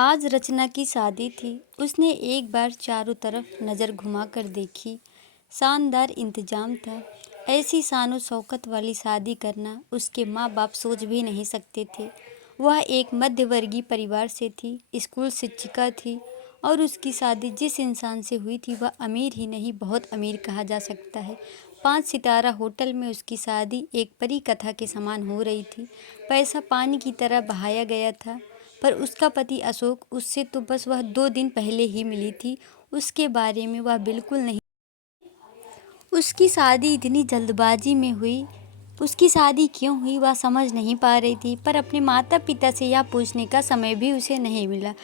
आज रचना की शादी थी। उसने एक बार चारों तरफ नज़र घुमाकर देखी। शानदार इंतजाम था। ऐसी शानो शौकत वाली शादी करना उसके माँ बाप सोच भी नहीं सकते थे। वह एक मध्यवर्गीय परिवार से थी, स्कूल शिक्षिका थी और उसकी शादी जिस इंसान से हुई थी वह अमीर ही नहीं बहुत अमीर कहा जा सकता है। 5 सितारा होटल में उसकी शादी एक परी कथा के समान हो रही थी। पैसा पानी की तरह बहाया गया था। पर उसका पति अशोक उससे तो बस वह 2 दिन पहले ही मिली थी। उसके बारे में वह बिल्कुल नहीं। उसकी शादी इतनी जल्दबाजी में हुई। उसकी शादी क्यों हुई वह समझ नहीं पा रही थी, पर अपने माता पिता से यह पूछने का समय भी उसे नहीं मिला।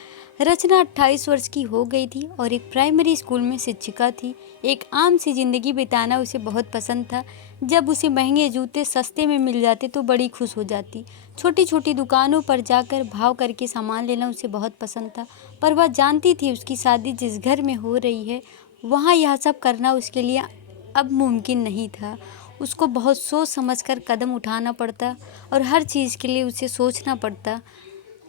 रचना 28 वर्ष की हो गई थी और एक प्राइमरी स्कूल में शिक्षिका थी। एक आम सी जिंदगी बिताना उसे बहुत पसंद था। जब उसे महंगे जूते सस्ते में मिल जाते तो बड़ी खुश हो जाती। छोटी छोटी दुकानों पर जाकर भाव करके सामान लेना उसे बहुत पसंद था। पर वह जानती थी उसकी शादी जिस घर में हो रही है वहाँ यह सब करना उसके लिए अब मुमकिन नहीं था। उसको बहुत सोच समझकर कदम उठाना पड़ता और हर चीज़ के लिए उसे सोचना पड़ता।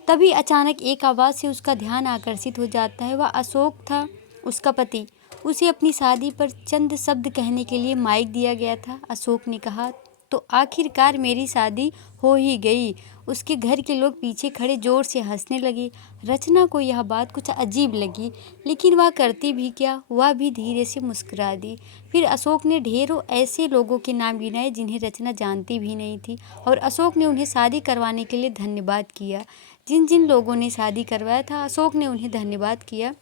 तभी अचानक एक आवाज़ से उसका ध्यान आकर्षित हो जाता है। वह अशोक था, उसका पति। उसे अपनी शादी पर चंद शब्द कहने के लिए माइक दिया गया था। अशोक ने कहा, तो आखिरकार मेरी शादी हो ही गई। उसके घर के लोग पीछे खड़े जोर से हंसने लगे। रचना को यह बात कुछ अजीब लगी, लेकिन वह करती भी क्या, वह भी धीरे से मुस्कुरा दी। फिर अशोक ने ढेरों ऐसे लोगों के नाम गिनाए जिन्हें रचना जानती भी नहीं थी, और अशोक ने उन्हें शादी करवाने के लिए धन्यवाद किया। जिन जिन लोगों ने शादी करवाया था अशोक ने उन्हें धन्यवाद किया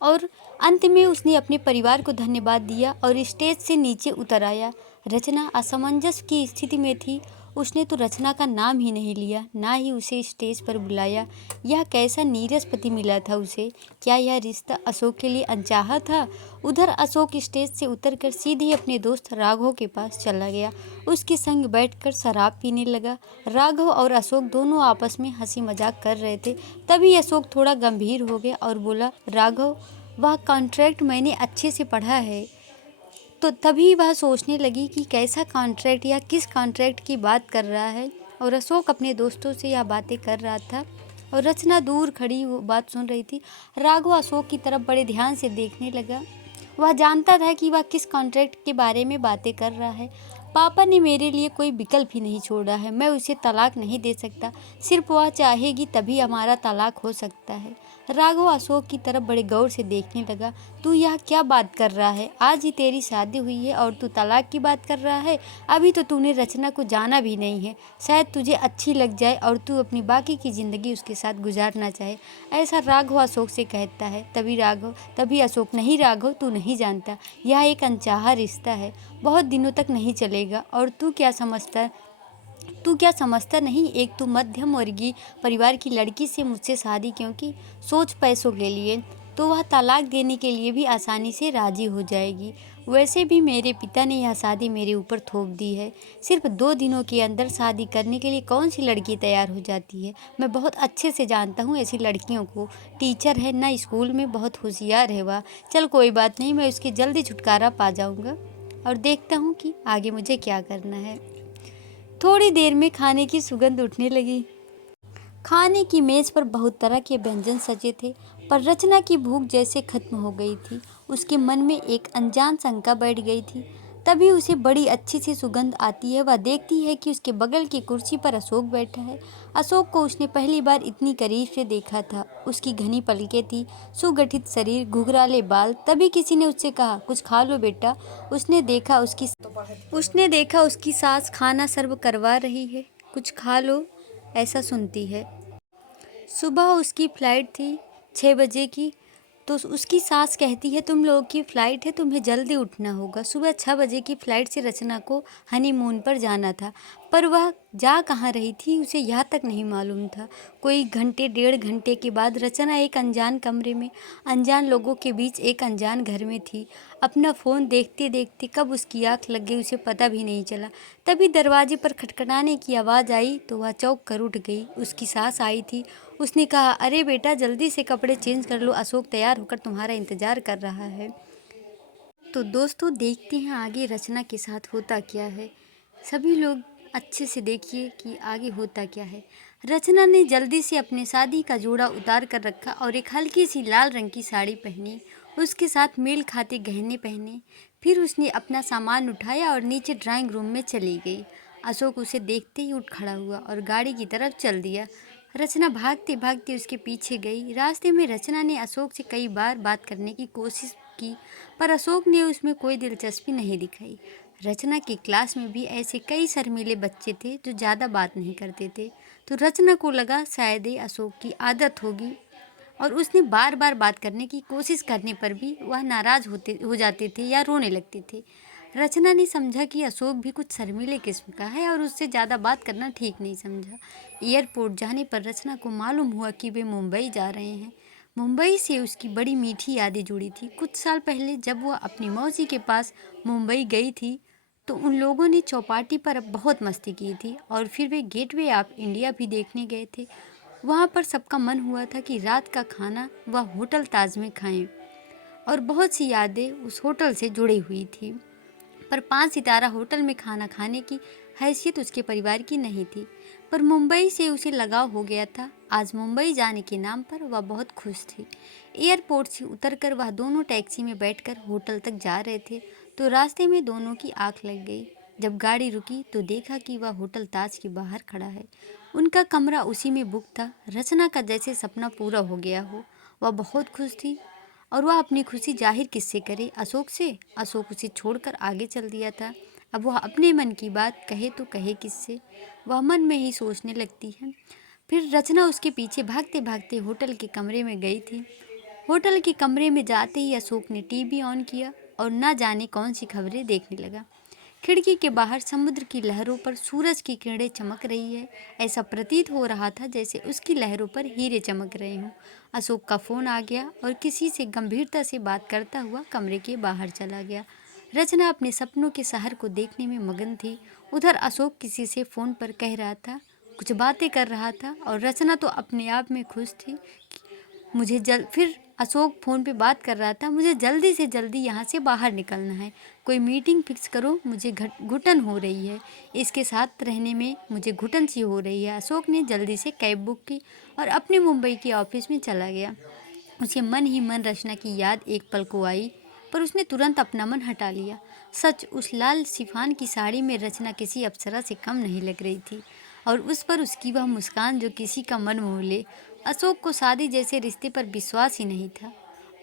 और अंत में उसने अपने परिवार को धन्यवाद दिया और स्टेज से नीचे उतर आया। रचना असमंजस की स्थिति में थी। उसने तो रचना का नाम ही नहीं लिया, ना ही उसे स्टेज पर बुलाया। यह कैसा नीरस पति मिला था उसे। क्या यह रिश्ता अशोक के लिए अनचाहा था? उधर अशोक स्टेज से उतरकर सीधे अपने दोस्त राघव के पास चला गया। उसके संग बैठकर शराब पीने लगा। राघव और अशोक दोनों आपस में हंसी मजाक कर रहे थे। तभी अशोक थोड़ा गंभीर हो गया और बोला, राघव, वह कॉन्ट्रैक्ट मैंने अच्छे से पढ़ा है। तो तभी वह सोचने लगी कि कैसा कॉन्ट्रैक्ट या किस कॉन्ट्रैक्ट की बात कर रहा है, और अशोक अपने दोस्तों से यह बातें कर रहा था और रचना दूर खड़ी वो बात सुन रही थी। राघव अशोक की तरफ बड़े ध्यान से देखने लगा। वह जानता था कि वह किस कॉन्ट्रैक्ट के बारे में बातें कर रहा है। पापा ने मेरे लिए कोई विकल्प ही नहीं छोड़ा है। मैं उसे तलाक नहीं दे सकता। सिर्फ वह चाहेगी तभी हमारा तलाक हो सकता है। राघव अशोक की तरफ बड़े गौर से देखने लगा। तू यह क्या बात कर रहा है? आज ही तेरी शादी हुई है और तू तलाक की बात कर रहा है? अभी तो तूने रचना को जाना भी नहीं है। शायद तुझे अच्छी लग जाए और तू अपनी बाकी की ज़िंदगी उसके साथ गुजारना चाहे। ऐसा राघव अशोक से कहता है। तभी अशोक, नहीं राघव, तू नहीं जानता, यह एक अनचाहा रिश्ता है, बहुत दिनों तक नहीं चलेगा। और तू क्या समझता नहीं, एक तो मध्यम वर्गीय परिवार की लड़की से मुझसे शादी क्योंकि सोच पैसों के लिए, तो वह तलाक देने के लिए भी आसानी से राजी हो जाएगी। वैसे भी मेरे पिता ने यह शादी मेरे ऊपर थोप दी है। सिर्फ 2 दिनों के अंदर शादी करने के लिए कौन सी लड़की तैयार हो जाती है? मैं बहुत अच्छे से जानता हूँ ऐसी लड़कियों को। टीचर है ना, स्कूल में बहुत होशियार है वह। चल कोई बात नहीं, मैं उसके जल्दी छुटकारा पा जाऊँगा और देखता हूँ कि आगे मुझे क्या करना है। थोड़ी देर में खाने की सुगंध उठने लगी। खाने की मेज पर बहुत तरह के व्यंजन सजे थे, पर रचना की भूख जैसे खत्म हो गई थी। उसके मन में एक अनजान शंका बैठ गई थी। तभी उसे बड़ी अच्छी सी सुगंध आती है। वह देखती है कि उसके बगल की कुर्सी पर अशोक बैठा है। अशोक को उसने पहली बार इतनी करीब से देखा था। उसकी घनी पलकें थी, सुगठित शरीर, घुघराले बाल। तभी किसी ने उससे कहा, कुछ खा लो बेटा। उसने देखा उसकी सास खाना सर्व करवा रही है। कुछ खा लो, ऐसा सुनती है। सुबह उसकी फ्लाइट थी 6 बजे की, तो उसकी सास कहती है, तुम लोगों की फ़्लाइट है, तुम्हें जल्दी उठना होगा। सुबह 6 बजे की फ़्लाइट से रचना को हनीमून पर जाना था, पर वह जा कहाँ रही थी उसे यह तक नहीं मालूम था। कोई घंटे 1.5 घंटे के बाद रचना एक अनजान कमरे में, अनजान लोगों के बीच एक अनजान घर में थी। अपना फ़ोन देखते देखते कब उसकी आँख लग गई उसे पता भी नहीं चला। तभी दरवाजे पर खटखटाने की आवाज़ आई तो वह चौंक कर उठ गई। उसकी सास आई थी। उसने कहा, अरे बेटा, जल्दी से कपड़े चेंज कर लो, अशोक तैयार होकर तुम्हारा इंतज़ार कर रहा है। तो दोस्तों, देखते हैं आगे रचना के साथ होता क्या है। सभी लोग अच्छे से देखिए कि आगे होता क्या है। रचना ने जल्दी से अपने शादी का जोड़ा उतार कर रखा और एक हल्की सी लाल रंग की साड़ी पहनी, उसके साथ मेल खाते गहने पहने। फिर उसने अपना सामान उठाया और नीचे ड्राइंग रूम में चली गई। अशोक उसे देखते ही उठ खड़ा हुआ और गाड़ी की तरफ चल दिया। रचना भागते भागते उसके पीछे गई। रास्ते में रचना ने अशोक से कई बार बात करने की कोशिश की, पर अशोक ने उसमें कोई दिलचस्पी नहीं दिखाई। रचना की क्लास में भी ऐसे कई शर्मीले बच्चे थे जो ज़्यादा बात नहीं करते थे, तो रचना को लगा शायद ये अशोक की आदत होगी, और उसने बार बार बात करने की कोशिश करने पर भी वह नाराज़ हो जाते थे या रोने लगते थे। रचना ने समझा कि अशोक भी कुछ शर्मीले किस्म का है और उससे ज़्यादा बात करना ठीक नहीं समझा। एयरपोर्ट जाने पर रचना को मालूम हुआ कि वे मुंबई जा रहे हैं। मुंबई से उसकी बड़ी मीठी यादें जुड़ी थी। कुछ साल पहले जब वह अपनी मौसी के पास मुंबई गई थी तो उन लोगों ने चौपाटी पर अब बहुत मस्ती की थी, और फिर वे गेटवे ऑफ इंडिया भी देखने गए थे। वहाँ पर सबका मन हुआ था कि रात का खाना वह होटल ताज में खाएं, और बहुत सी यादें उस होटल से जुड़ी हुई थी। पर 5 सितारा होटल में खाना खाने की हैसियत उसके परिवार की नहीं थी, पर मुंबई से उसे लगाव हो गया था। आज मुंबई जाने के नाम पर वह बहुत खुश थी। एयरपोर्ट से उतरकर वह दोनों टैक्सी में बैठकर होटल तक जा रहे थे तो रास्ते में दोनों की आंख लग गई। जब गाड़ी रुकी तो देखा कि वह होटल ताज के बाहर खड़ा है। उनका कमरा उसी में बुक था। रचना का जैसे सपना पूरा हो गया हो। वह बहुत खुश थी और वह अपनी खुशी जाहिर किससे करे? अशोक से। अशोक उसे छोड़कर आगे चल दिया था। अब वह अपने मन की बात कहे तो कहे किससे? वह मन में ही सोचने लगती है। फिर रचना उसके पीछे भागते भागते होटल के कमरे में गई थी। होटल के कमरे में जाते ही अशोक ने टीवी ऑन किया और ना जाने कौन सी खबरें देखने लगा। खिड़की के बाहर समुद्र की लहरों पर सूरज की किरणें चमक रही है। ऐसा प्रतीत हो रहा था जैसे उसकी लहरों पर हीरे चमक रहे हों। अशोक का फ़ोन आ गया और किसी से गंभीरता से बात करता हुआ कमरे के बाहर चला गया। रचना अपने सपनों के शहर को देखने में मगन थी। उधर अशोक किसी से फ़ोन पर कह रहा था, कुछ बातें कर रहा था, और रचना तो अपने आप में खुश थी। फिर अशोक फ़ोन पे बात कर रहा था, मुझे जल्दी से जल्दी यहाँ से बाहर निकलना है, कोई मीटिंग फिक्स करो, मुझे घुटन हो रही है, इसके साथ रहने में मुझे घुटन सी हो रही है। अशोक ने जल्दी से कैब बुक की और अपने मुंबई के ऑफिस में चला गया। उसे मन ही मन रचना की याद एक पल को आई, पर उसने तुरंत अपना मन हटा लिया। सच, उस लाल शिफान की साड़ी में रचना किसी अप्सरा से कम नहीं लग रही थी, और उस पर उसकी वह मुस्कान जो किसी का मन मोह ले। अशोक को शादी जैसे रिश्ते पर विश्वास ही नहीं था।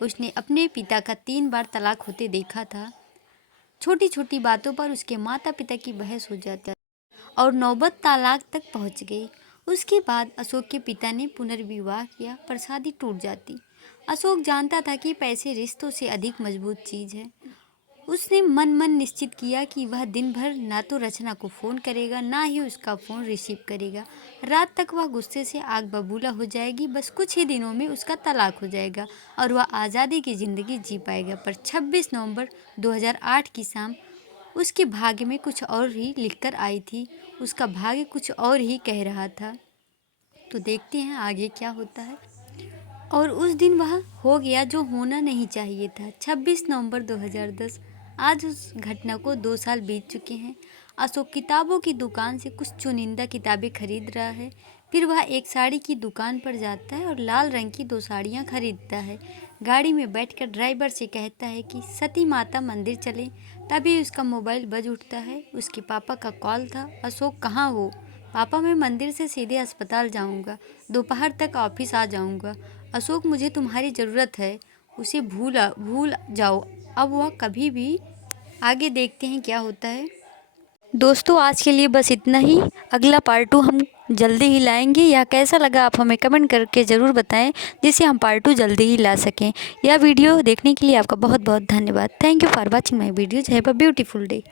उसने अपने पिता का 3 बार तलाक होते देखा था। छोटी छोटी बातों पर उसके माता पिता की बहस हो जाती और नौबत तलाक तक पहुंच गई। उसके बाद अशोक के पिता ने पुनर्विवाह किया, पर शादी टूट जाती। अशोक जानता था कि पैसे रिश्तों से अधिक मजबूत चीज़ है। उसने मन निश्चित किया कि वह दिन भर ना तो रचना को फ़ोन करेगा, ना ही उसका फ़ोन रिसीव करेगा। रात तक वह गुस्से से आग बबूला हो जाएगी। बस कुछ ही दिनों में उसका तलाक हो जाएगा और वह आज़ादी की ज़िंदगी जी पाएगा। पर 26 नवंबर 2008 की शाम उसके भाग्य में कुछ और ही लिखकर आई थी। उसका भाग्य कुछ और ही कह रहा था। तो देखते हैं आगे क्या होता है। और उस दिन वह हो गया जो होना नहीं चाहिए था। 26 नवंबर 2010। आज उस घटना को 2 साल बीत चुके हैं। अशोक किताबों की दुकान से कुछ चुनिंदा किताबें खरीद रहा है। फिर वह एक साड़ी की दुकान पर जाता है और लाल रंग की 2 साड़ियाँ खरीदता है। गाड़ी में बैठकर ड्राइवर से कहता है कि सती माता मंदिर चलें। तभी उसका मोबाइल बज उठता है। उसके पापा का कॉल था। अशोक, कहाँ हो? पापा, मैं मंदिर से सीधे अस्पताल जाऊंगा, दोपहर तक ऑफिस आ जाऊंगा। अशोक, मुझे तुम्हारी ज़रूरत है। उसे भूल जाओ अब वह कभी भी। आगे देखते हैं क्या होता है। दोस्तों, आज के लिए बस इतना ही। अगला पार्ट 2 हम जल्दी ही लाएंगे। या कैसा लगा आप हमें कमेंट करके ज़रूर बताएं, जिससे हम पार्ट 2 जल्दी ही ला सकें। यह वीडियो देखने के लिए आपका बहुत बहुत धन्यवाद। Thank you for watching my videos. Have a beautiful day.